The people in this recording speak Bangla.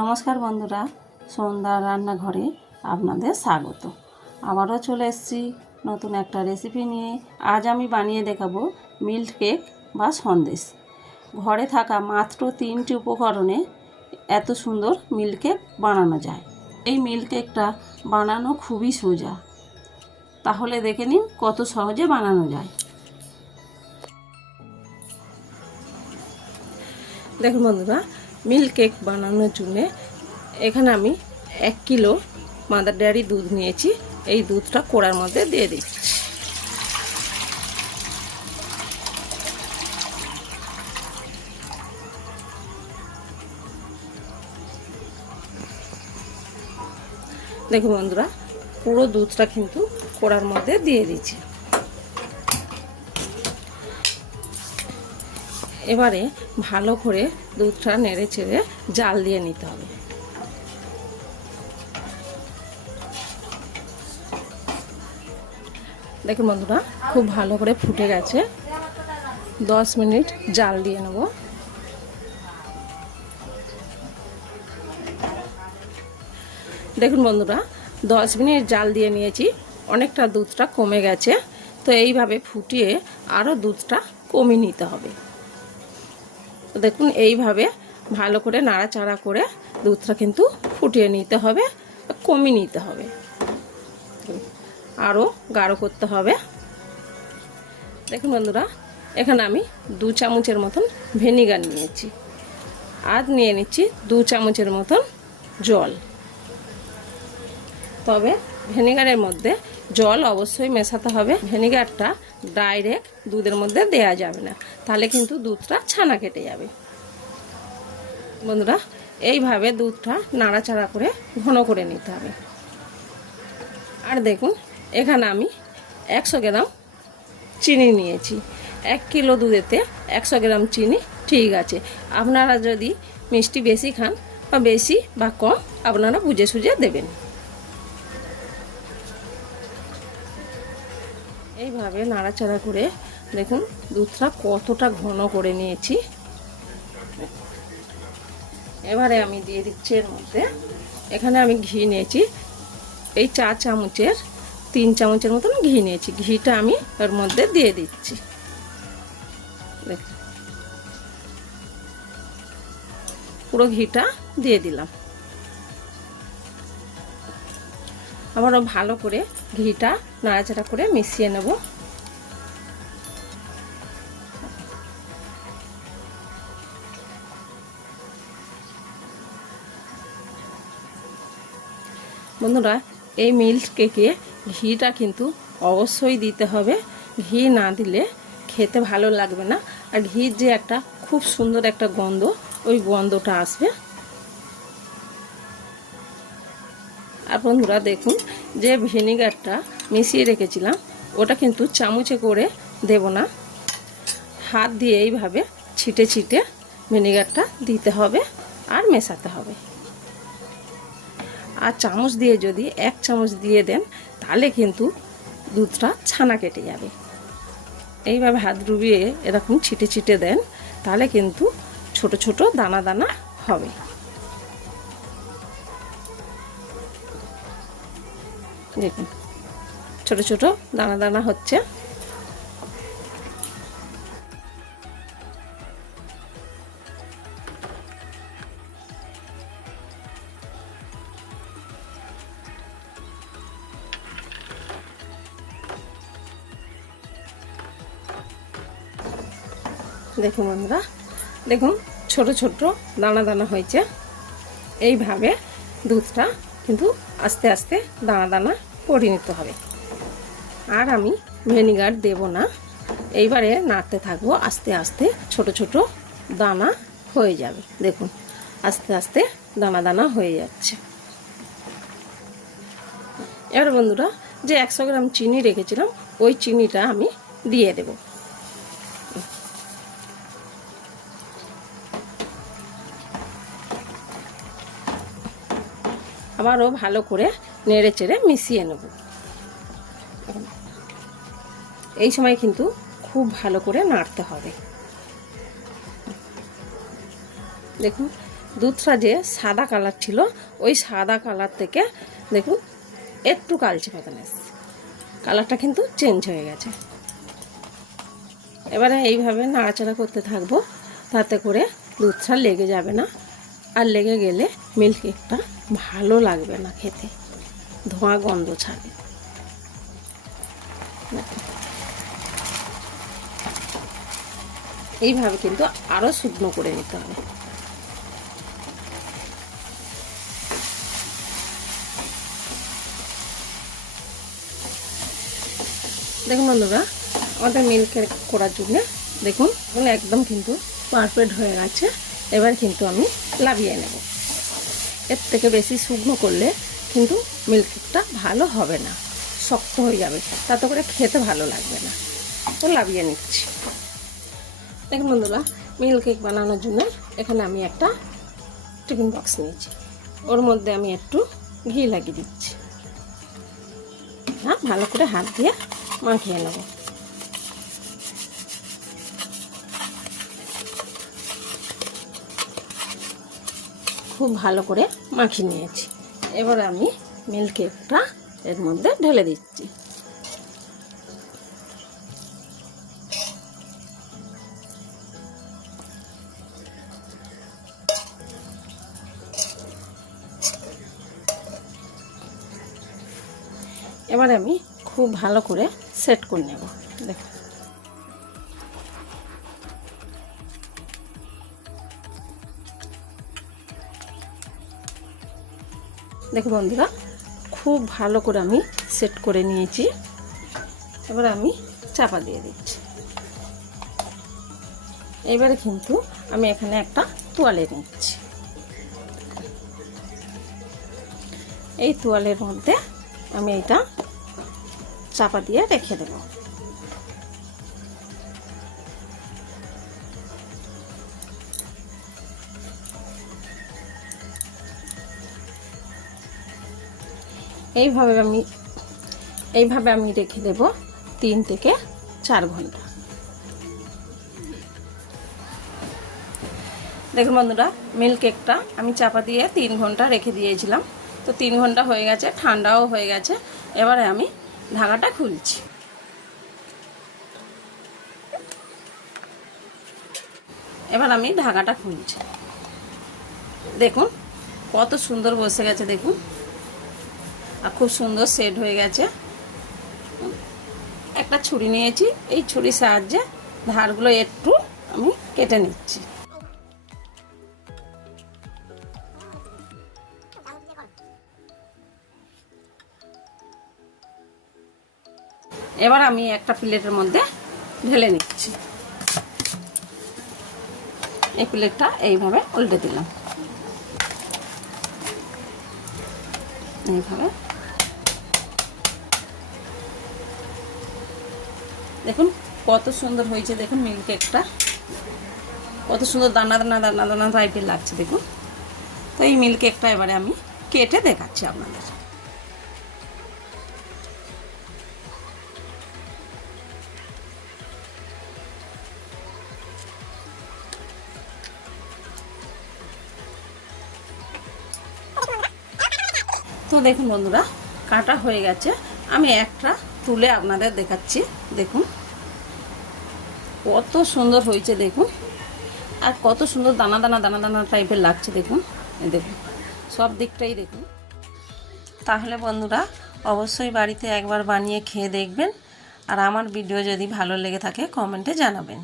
নমস্কার বন্ধুরা, সন্ধ্যার রান্নাঘরে আপনাদের স্বাগত। আবারও চলে এসেছি নতুন একটা রেসিপি নিয়ে। আজ আমি বানিয়ে দেখাবো মিল্ক কেক বা সন্দেশ। ঘরে থাকা মাত্র 3টি উপকরণে এত সুন্দর মিল্ক কেক বানানো যায়। এই মিল্ক কেকটা বানানো খুবই সোজা, তাহলে দেখে নিন কত সহজে বানানো যায়। দেখুন বন্ধুরা, মিল্ক কেক বানানোর জন্য এখানে আমি 1 কিলো মাদার ডেয়ারি দুধ নিয়েছি। এই দুধটা কড়ার মধ্যে দিয়ে দিচ্ছি। দেখুন বন্ধুরা, পুরো দুধটা কিন্তু কড়ার মধ্যে দিয়ে দিচ্ছি। এবারে ভালো করে দুধটা নেড়ে চেড়ে জাল দিয়ে নিতে হবে। দেখুন বন্ধুরা, খুব ভালো করে ফুটে গেছে। 10 মিনিট জাল দিয়ে নেব। দেখুন বন্ধুরা, 10 মিনিট জাল দিয়ে নিয়েছি, অনেকটা দুধটা কমে গেছে। তো এইভাবে ফুটিয়ে আরও দুধটা কমিয়ে নিতে হবে। দেখুন এইভাবে ভালো করে নাড়াচাড়া করে দুধটা কিন্তু ফুটিয়ে নিতে হবে, কমিয়ে নিতে হবে, আরও গাঢ় করতে হবে। দেখুন বন্ধুরা, এখানে আমি 2 চামচের মতন ভিনিগার নিয়েছি, আর নিয়ে নিচ্ছি 2 চামচের মতন জল। তবে ভিনিগারের মধ্যে জল অবশ্যই মেশাতে হবে। ভিনিগারটা ডাইরেক্ট দুধের মধ্যে দেয়া যাবে না, তাহলে কিন্তু দুধটা ছানা কেটে যাবে। বন্ধুরা, এইভাবে দুধটা নাড়াচাড়া করে ঘন করে নিতে হবে। আর দেখুন, এখানে আমি 100 গ্রাম চিনি নিয়েছি। 1 কিলো দুধেতে 100 গ্রাম চিনি ঠিক আছে। আপনারা যদি মিষ্টি বেশি খান বা বেশি বা কম আপনারা বুঝে সুঝে দেবেন। এইভাবে নাড়াচাড়া করে দেখুন দুধটা কতটা ঘন করে নিয়েছি। এবারে আমি দিয়ে দিচ্ছি এর মধ্যে, এখানে আমি ঘি নিয়েছি। এই 4 চামচের 3 চামচের মতন ঘি নিয়েছি। ঘিটা আমি এর মধ্যে দিয়ে দিচ্ছি। দেখুন পুরো ঘিটা দিয়ে দিলাম। আবারও ভালো করে ঘিটা নাড়াচাড়া করে মিশিয়ে নেব। বন্ধুরা, এই মিল্ক কেকে ঘিটা কিন্তু অবশ্যই দিতে হবে। ঘি না দিলে খেতে ভালো লাগবে না। আর ঘির যে একটা খুব সুন্দর একটা গন্ধ, ওই গন্ধটা আসবে। আর বন্ধুরা দেখুন, যে ভিনিগারটা মিশিয়ে রেখেছিলাম ওটা কিন্তু চামচে করে দেব না, হাত দিয়ে এইভাবে ছিটে ছিটে ভিনিগারটা দিতে হবে আর মেশাতে হবে। আর চামচ দিয়ে যদি 1 চামচ দিয়ে দেন তাহলে কিন্তু দুধটা ছানা কেটে যাবে। এইভাবে হাত ডুবিয়ে এরকম ছিটে ছিটে দেন, তাহলে কিন্তু ছোট ছোট দানা দানা হবে। দেখুন ছোট ছোট দানা দানা হচ্ছে। দেখুন বন্ধুরা, দেখুন ছোট ছোট দানা দানা হয়েছে। এইভাবে দুধটা কিন্তু আস্তে আস্তে দানা দানা করে নিতে হবে। আর আমি ভিনিগার দেব না, এইবারে নাড়তে থাকবো। আস্তে আস্তে ছোট ছোট দানা হয়ে যাবে। দেখুন আস্তে আস্তে দানা দানা হয়ে যাচ্ছে। এবার বন্ধুরা, যে 100 গ্রাম চিনি রেখেছিলাম ওই চিনিটা আমি দিয়ে দেব। আবারও ভালো করে নেড়ে চেড়ে মিশিয়ে নেব। এই সময় কিন্তু খুব ভালো করে নাড়তে হবে। দেখুন দুধটা যে সাদা কালার ছিল ওই সাদা কালার থেকে দেখুন একটু কালচে পাতাল এসছে, কালারটা কিন্তু চেঞ্জ হয়ে গেছে। এবারে এইভাবে নাড়াচাড়া করতে থাকবো, তাতে করে দুধটা লেগে যাবে না, আর লেগে গেলে মিল্ক কেকটা ভালো লাগবে না খেতে, ধোঁয়া গন্ধ ছাড়বে। এইভাবে কিন্তু আরও শুকনো করে নিতে হবে। দেখুন বন্ধুরা, আমাদের মিল্ক কেক করার জন্য দেখুন একদম কিন্তু পারফেক্ট হয়ে গেছে। এবার কিন্তু আমি লাভিয়ে নেব। এর থেকে বেশি শুকনো করলে কিন্তু মিল্ক কেকটা ভালো হবে না, শক্ত হয়ে যাবে, তাতে করে খেতে ভালো লাগবে না। তো লাভিয়ে নিচ্ছি। দেখুন বন্ধুরা, মিল্ক কেক বানানোর জন্য এখানে আমি একটা টিফিন বক্স নিয়েছি, ওর মধ্যে আমি একটু ঘি লাগিয়ে দিচ্ছি। হ্যাঁ, ভালো করে হাত দিয়ে মাখিয়ে নেব। খুব ভালো করে মাখিয়ে নিয়েছি। এবার আমি মিল্ক কেকটা এর মধ্যে ঢেলে দিচ্ছি। এবার আমি খুব ভালো করে সেট করে নেব। দেখুন দেখুন বন্ধুরা, খুব ভালো করে আমি সেট করে নিয়েছি। এবার আমি চাপা দিয়ে দিচ্ছি। এবারে কিন্তু আমি এখানে একটা তোয়ালে নিচ্ছি। এই তোয়ালের মধ্যে আমি এটা চাপা দিয়ে রেখে দেব। এইভাবে আমি রেখে দেব 3 থেকে 4 ঘন্টা। দেখুন বন্ধুরা, মিল্ক কেকটা আমি চাপা দিয়ে 3 ঘন্টা রেখে দিয়েছিলাম। তো 3 ঘন্টা হয়ে গেছে, ঠান্ডাও হয়ে গেছে। এবারে আমি ঢাকাটা খুলছি। এবার আমি ঢাকাটা খুলছি। দেখুন কত সুন্দর বসে গেছে, দেখুন, আর খুব সুন্দর সেট হয়ে গেছে। একটা ছুরি নিয়েছি, এই ছুরির সাহায্যে ধারগুলো একটু আমি কেটে নিচ্ছি। এবার আমি একটা প্লেটের মধ্যে ঢেলে নিচ্ছি। এই প্লেটটা এইভাবে উল্টে দিলাম। এইভাবে দেখুন কত সুন্দর হয়েছে। দেখুন মিল্ক কেকটা কত সুন্দর দানা দানা দানা দানা টাইপের লাগছে, দেখুন। তো এই মিল্ক কেকটা এবারে আমি কেটে দেখাচ্ছি আপনাদের। তো দেখুন বন্ধুরা, কাটা হয়ে গেছে। আমি একটা তুলে আপনাদের দেখাচ্ছি। দেখুন কত সুন্দর হয়েছে, দেখুন, আর কত সুন্দর দানা দানা দানা দানা টাইপের লাগছে, দেখুন। এই দেখুন সব দিকটাই দেখুন। তাহলে বন্ধুরা অবশ্যই বাড়িতে একবার বানিয়ে খেয়ে দেখবেন, আর আমার ভিডিও যদি ভালো লেগে থাকে কমেন্টে জানাবেন।